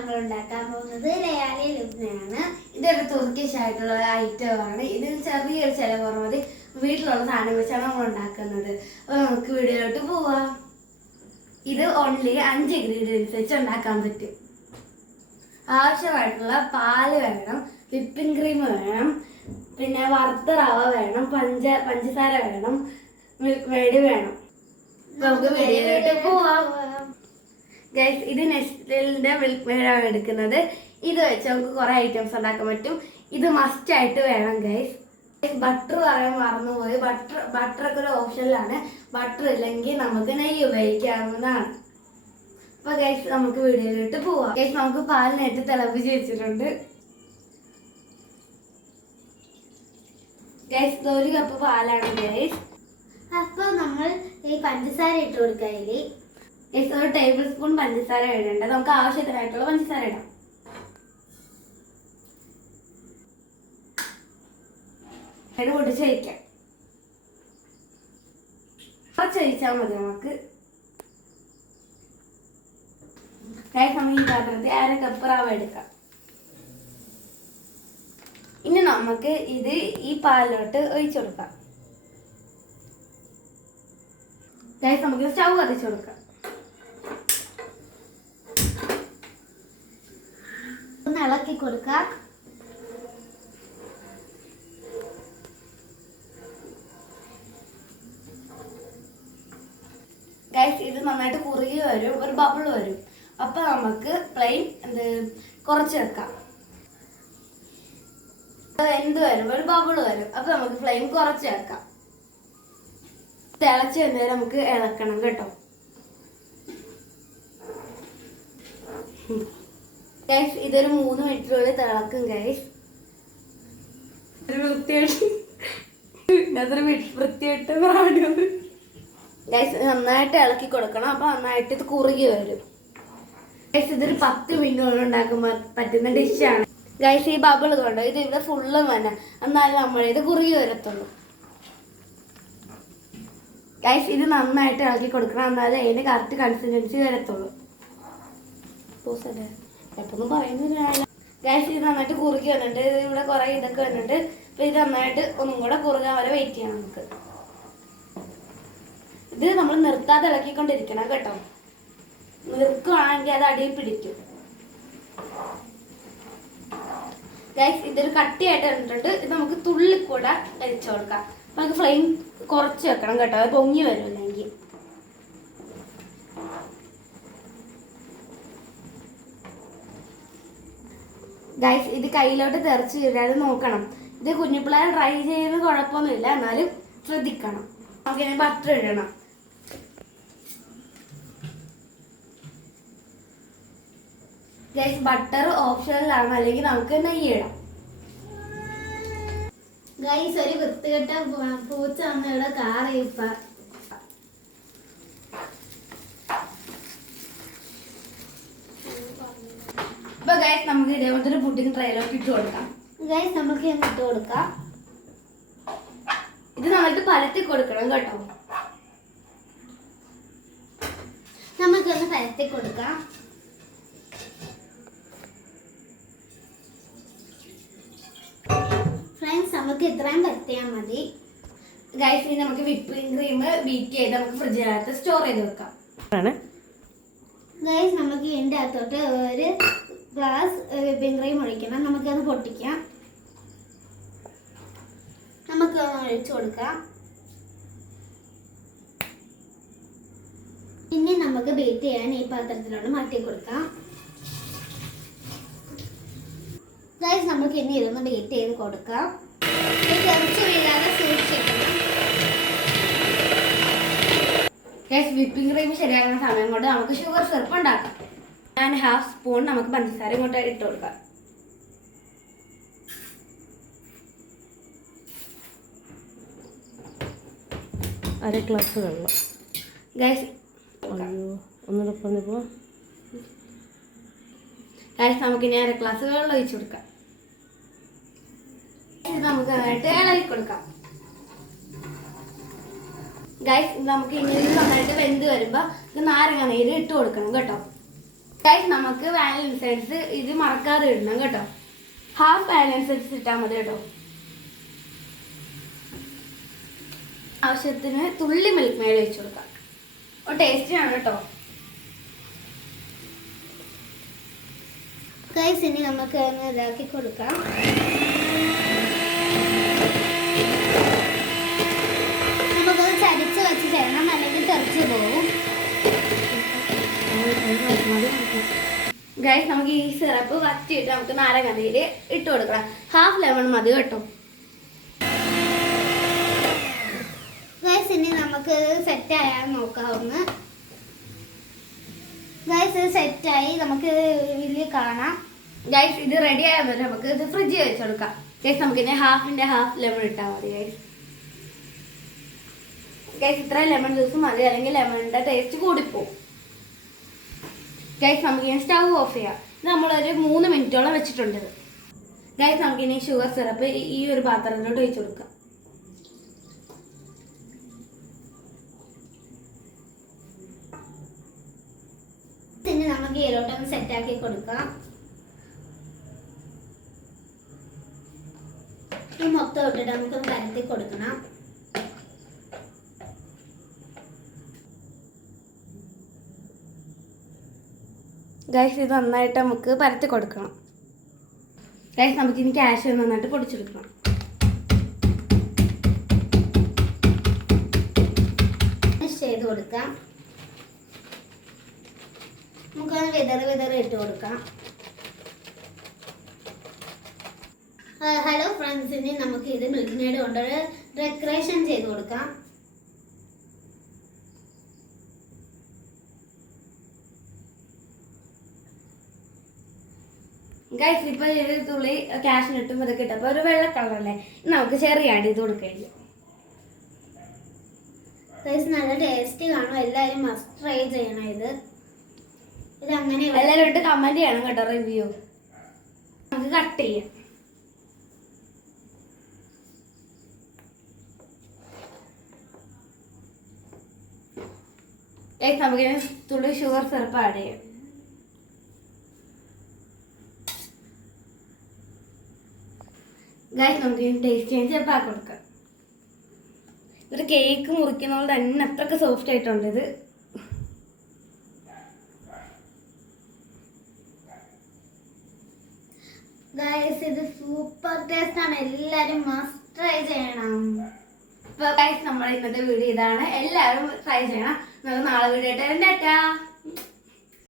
നമ്മൾ ഉണ്ടാക്കാൻ പോകുന്നത് ലയാലി ലുബ്നയാണ്. ഇതൊരു തുർക്കിഷ് ആയിട്ടുള്ള ഐറ്റമാണ്. ഇതിന് ചെറിയൊരു ചിലവ് കുറവ് വീട്ടിലുള്ള സാധനം വെച്ചാണ് നമ്മൾ ഉണ്ടാക്കുന്നത്. അപ്പോൾ നമുക്ക് വീഡിയോയിലോട്ട് പോവാം. ഇത് ഓൺലി 5 ഇൻഗ്രീഡിയൻസ് വെച്ച് ഉണ്ടാക്കാൻ പറ്റും. ആവശ്യമായിട്ടുള്ള പാല് വേണം, വിപ്പിംഗ് ക്രീം വേണം, പിന്നെ വറുത്ത റവ വേണം, പഞ്ചസാര വേണം, മിൽക്ക് മെയ്ഡ് വേണം. നമുക്ക് വീഡിയോയിലോട്ട് പോവാം. ഗൈസ്, ഇത് നെസ്റ്റലിന്റെ മിൽക്ക് മെയ്ഡാണ് എടുക്കുന്നത്. ഇത് വെച്ച് നമുക്ക് കുറെ ഐറ്റംസ് ഉണ്ടാക്കാൻ പറ്റും. ഇത് മസ്റ്റ് ആയിട്ട് വേണം ഗൈസ്. ബട്ടർ പറയാൻ മറന്നുപോയി. ബട്ടറൊക്കെ ഒരു ഓപ്ഷനിലാണ്. ബട്ടർ ഇല്ലെങ്കിൽ നമുക്ക് നെയ്യ് ഉപയോഗിക്കാവുന്നതാണ്. അപ്പൊ ഗൈസ്, നമുക്ക് വീഡിയോയിലോട്ട് പോവാം. ഗൈസ്, നമുക്ക് പാലിനായിട്ട് തിളപ്പിച്ച് വെച്ചിട്ടുണ്ട്. ഗൈസ്, 1 കപ്പ് പാലാണ് ഗൈസ്. അപ്പൊ നമ്മൾ ഈ പഞ്ചസാര ഇട്ട് കൊടുക്കാം. ഗൈസ്, 1 ടേബിൾ സ്പൂൺ പഞ്ചസാര ഇടേണ്ട. നമുക്ക് ആവശ്യത്തിനായിട്ടുള്ള പഞ്ചസാര ഇടാം. പൊടിച്ച് വയ്ക്കാം. കുറച്ച് ഒഴിച്ചാൽ മതി നമുക്ക്. ഗൈസ്, നമുക്ക് ഈ പാത്രത്തിൽ 1/2 കപ്പ് റവ എടുക്കാം. ഇനി നമുക്ക് ഇത് ഈ പാലിലോട്ട് ഒഴിച്ചു കൊടുക്കാം. ഗൈസ്, നമുക്ക് സ്റ്റൗ കത്തിച്ചു കൊടുക്കാം. ഒന്ന് ഇളക്കി കൊടുക്കാം. ഗൈസ്, ഇത് നന്നായിട്ട് കുറുകി വരും, ഒരു ബബിൾ വരും. അപ്പൊ നമുക്ക് ഫ്ലെയിം കുറച്ച് വെക്കാം. എന്ത് വരും, ഒരു ബബിൾ വരും. അപ്പൊ നമുക്ക് ഫ്ലെയിം കുറച്ച് വെക്കാം. തിളച്ച് വരുന്നവരെ നമുക്ക് ഇളക്കണം കേട്ടോ. ഗൈസ്, ഇതൊരു 3 മിനിറ്റിനുള്ളിൽ തിളക്കും ഗൈസ്. വൃത്തിയായിട്ട് ഗൈസ്, നന്നായിട്ട് ഇളക്കി കൊടുക്കണം. അപ്പൊ നന്നായിട്ട് ഇത് കുറുകി വരും. ഗൈസ്, ഇതൊരു 10 മിനിറ്റിനുള്ളിൽ ഉണ്ടാക്കാൻ പറ്റുന്ന ഡിഷാണ്. ഗൈസ്, ഈ ബബിൾ കൊണ്ടോ ഇത് ഇവിടെ ഫുള്ള് തന്നെ, എന്നാലും നമ്മളിത് കുറുകി വരത്തുള്ളൂ. ഗൈസ്, ഇത് നന്നായിട്ട് ഇളക്കി കൊടുക്കണം, എന്നാലും അതിന് കറക്റ്റ് കൺസിസ്റ്റൻസി വരത്തുള്ളൂ. എപ്പൊന്നും പറയുന്നില്ല. ഗൈസ്, ഇത് നന്നായിട്ട് കുറുകി വന്നിട്ട് ഇത് ഇവിടെ കുറെ ഇതൊക്കെ വന്നിട്ട്. അപ്പൊ ഇത് നന്നായിട്ട് ഒന്നും കൂടെ കുറുകാൻ വരെ വെയിറ്റ് ചെയ്യണം നമുക്ക്. ഇത് നമ്മൾ നിർത്താതെ ഇളക്കിക്കൊണ്ടിരിക്കണം കേട്ടോ. നിർക്കുകയാണെങ്കിൽ അത് അടിയിൽ പിടിക്കും. ഗൈസ്, ഇതൊരു കട്ടിയായിട്ട് വന്നിട്ടുണ്ട്. ഇത് നമുക്ക് തുള്ളി കൂടെ വെച്ചു കൊടുക്കാം. നമുക്ക് ഫ്ലെയിം കുറച്ച് വെക്കണം കേട്ടോ, അത് പൊങ്ങി വരും അല്ലെങ്കിൽ. ഗൈസ്, ഇത് കയ്യിലോട്ട് തെറിച്ച് വീഴാതെ നോക്കണം. ഇത് കുഞ്ഞുപിള്ളേർ ട്രൈ ചെയ്യുന്നത് കുഴപ്പമൊന്നുമില്ല, എന്നാലും ശ്രദ്ധിക്കണം. നമുക്കിനി ബട്ടർ ഇടണം. ഗൈസ്, ബട്ടർ ഓപ്ഷനിലാണ്, അല്ലെങ്കിൽ നമുക്ക് നെയ്യ് ഇടാം. ഗൈസ്, ഒരു വൃത്തികെട്ട പൂച്ച വന്ന് ഇവിടെ കാറ് ഇപ്പൊ ഗൈസ്, നമുക്ക് ഇതേപോലത്തെ ഒരു പുഡിംഗ് ട്രൈയിലോട്ട് ഇട്ട് കൊടുക്കാം. ഗൈസ്, നമുക്ക് ഇട്ട് കൊടുക്കാം. ഇത് നന്നായിട്ട് പരത്തി കൊടുക്കണം കേട്ടോ. നമുക്കൊന്ന് പരത്തി കൊടുക്കാം. ഫ്രണ്ട്സ്, നമുക്ക് ഇത്രയും പരത്തിയാൽ മതി. ഗൈസ്, ഇനി നമുക്ക് വിപ്പിംഗ് ക്രീം ബീറ്റ് ചെയ്ത് നമുക്ക് ഫ്രിഡ്ജിനകത്ത് സ്റ്റോർ ചെയ്ത് വെക്കാം. ഗൈസ്, നമുക്ക് ഇതിൻ്റെ അകത്തോട്ട് ഒരു ഗ്ലാസ് വിപ്പിംഗ് ക്രീം ഒഴിക്കണം. നമുക്കത് പൊട്ടിക്കാം. നമുക്കൊന്ന് ഒഴിച്ചു കൊടുക്കാം. ഇനി നമുക്ക് ബീറ്റ് ചെയ്യാൻ ഈ പാത്രത്തിലോട്ട് മാറ്റി കൊടുക്കാം. ഗൈസ്, നമുക്ക് ഇനി ഇതൊന്ന് ബീറ്റ് ചെയ്ത് കൊടുക്കാം. കുറച്ച് വീഴാതെ സൂക്ഷിക്കണം. ഗൈസ്, വിപ്പിംഗ് ക്രീം ശരിയാക്കുന്ന സമയം കൊണ്ട് നമുക്ക് ഷുഗർ സിറപ്പ് ഉണ്ടാക്കാം. ഞാൻ 1/2 സ്പൂൺ നമുക്ക് പഞ്ചസാര ഇങ്ങോട്ട് ഇട്ട് കൊടുക്കാം. അര ഗ്ലാസ് വെള്ളം. ഗൈസ്, ഒന്നുകൂടെ പറഞ്ഞപ്പോ നമുക്ക് ഇനി 1/2 ഗ്ലാസ് വെള്ളം ഒഴിച്ചു കൊടുക്കാം. നമുക്ക് നന്നായിട്ട് ഇളക്കി കൊടുക്കാം. ഗൈസ്, നമുക്ക് ഇനി നന്നായിട്ട് വെന്ത് വരുമ്പോൾ നാരങ്ങ നീര് ഇട്ട് കൊടുക്കണം കേട്ടോ. ഗൈസ് നമുക്ക് വാനില എസൻസ് ഇത് മറക്കാതെ ഇടണം കേട്ടോ. ഹാഫ് വാനില എസൻസ് ഇട്ടാൽ മതി കേട്ടോ. ആവശ്യത്തിന് തുള്ളി മിൽക്ക് മെയ്ഡ് ഒഴിച്ചു കൊടുക്കാം. ടേസ്റ്റിയാണ് കേട്ടോ. ഗൈസ് ഇനി നമുക്ക് ഒന്ന് ഇതാക്കി കൊടുക്കാം. നമുക്കത് ചരിച്ച് വെച്ച് ചെയ്യണം, അല്ലെങ്കിൽ തെറിച്ച് പോകും. ഗൈസ് നമുക്ക് ഈ സിറപ്പ് വറ്റിയിട്ട് നമുക്ക് നാരങ്ങയിൽ ഇട്ട് കൊടുക്കണം. ഹാഫ് ലെമൺ മതി കേട്ടോ. ഗൈസ് ഇനി നമുക്ക് സെറ്റ് ആയാൽ നോക്കാവുന്ന. ഗൈസ് ഇത് സെറ്റായി, നമുക്ക് ഇതിൽ കാണാം. ഗൈസ് ഇത് റെഡി ആയാൽ നമുക്ക് ഇത് ഫ്രിഡ്ജിൽ വെച്ചെടുക്കാം. ഗൈസ് നമുക്കിനി ഹാഫിൻ്റെ ഹാഫ് ലെമൺ ഇട്ടാൽ മതി. ഗൈസ് ഇത്ര ലെമൺ ജ്യൂസ് മതി, അല്ലെങ്കിൽ ലെമണിൻ്റെ ടേസ്റ്റ് കൂടിപ്പോവും. ഗൈസ് നമുക്കിനി സ്റ്റൗ ഓഫ് ചെയ്യാം. ഇത് നമ്മളൊരു 3 മിനിറ്റോളം വെച്ചിട്ടുണ്ട്. ഗൈസ് നമുക്കിനി ഷുഗർ സിറപ്പ് ഈ ഒരു പാത്രത്തിലോട്ട് ഒഴിച്ചു കൊടുക്കാം. ഇനി നമുക്ക് ഇതിലോട്ടൊന്ന് സെറ്റാക്കി കൊടുക്കാം. ഈ മൊത്തം ഇട്ടിട്ട് നമുക്കൊന്ന് പരത്തി കൊടുക്കണം. ഗൈസ് ഇത് നന്നായിട്ട് നമുക്ക് പരത്തി കൊടുക്കണം. ഗൈസ് നമുക്കിനി കാഷ്യൂ നന്നായിട്ട് പൊടിച്ചെടുക്കണം. ചെയ്ത് കൊടുക്കാം. നമുക്കൊന്ന് വിതറി ഇട്ട് കൊടുക്കാം. ഹലോ ഫ്രണ്ട്സ്, ഇനി നമുക്ക് ഇത് മിൽക്ക് മെയ്ഡ് കൊണ്ടൊരു ഡെക്കറേഷൻ ചെയ്ത് കൊടുക്കാം. ഗൈസ് ഇപ്പൊ ഒരു തുള്ളി കാഷ്യൂ ഇട്ടും ഇതൊക്കെ ഇട്ടപ്പോൾ ഒരു വെള്ള കളറല്ലേ, നമുക്ക് ചെറിയ ആഡ് ചെയ്ത് കൊടുക്കില്ല. നല്ല ടേസ്റ്റി കാണും. എല്ലാവരും മസ്റ്റ് ട്രൈ ചെയ്യണം. ഇത് അങ്ങനെ എല്ലാവരും ഇട്ട് കമന്റ് ചെയ്യണം കേട്ടോ. റിവ്യൂ നമുക്ക് കട്ട് ചെയ്യാം. നമുക്ക് തുള്ളി ഷുഗർ സിറപ്പ് ആഡ് ചെയ്യാം. ഗൈസ് നമുക്ക് ടേസ്റ്റ് ചെയ്യാൻ ചെറുപ്പാക്കി കൊടുക്കാം. ഒരു കേക്ക് മുറിക്കുന്ന പോലെ തന്നെ അത്രയ്ക്ക് സോഫ്റ്റ് ആയിട്ടുണ്ട് ഇത്. ഗൈസ് ഇത് സൂപ്പർ ടേസ്റ്റ് ആണ്. എല്ലാരും മസ്റ്റ് ട്രൈ ചെയ്യണം. ഇപ്പൊ ഗൈസ് നമ്മുടെ ഇന്നത്തെ വീഡിയോ ഇതാണ്. എല്ലാവരും ട്രൈ ചെയ്യണം. നമുക്ക് നാളെ വീഡിയോ ആയിട്ട് ടാറ്റാ.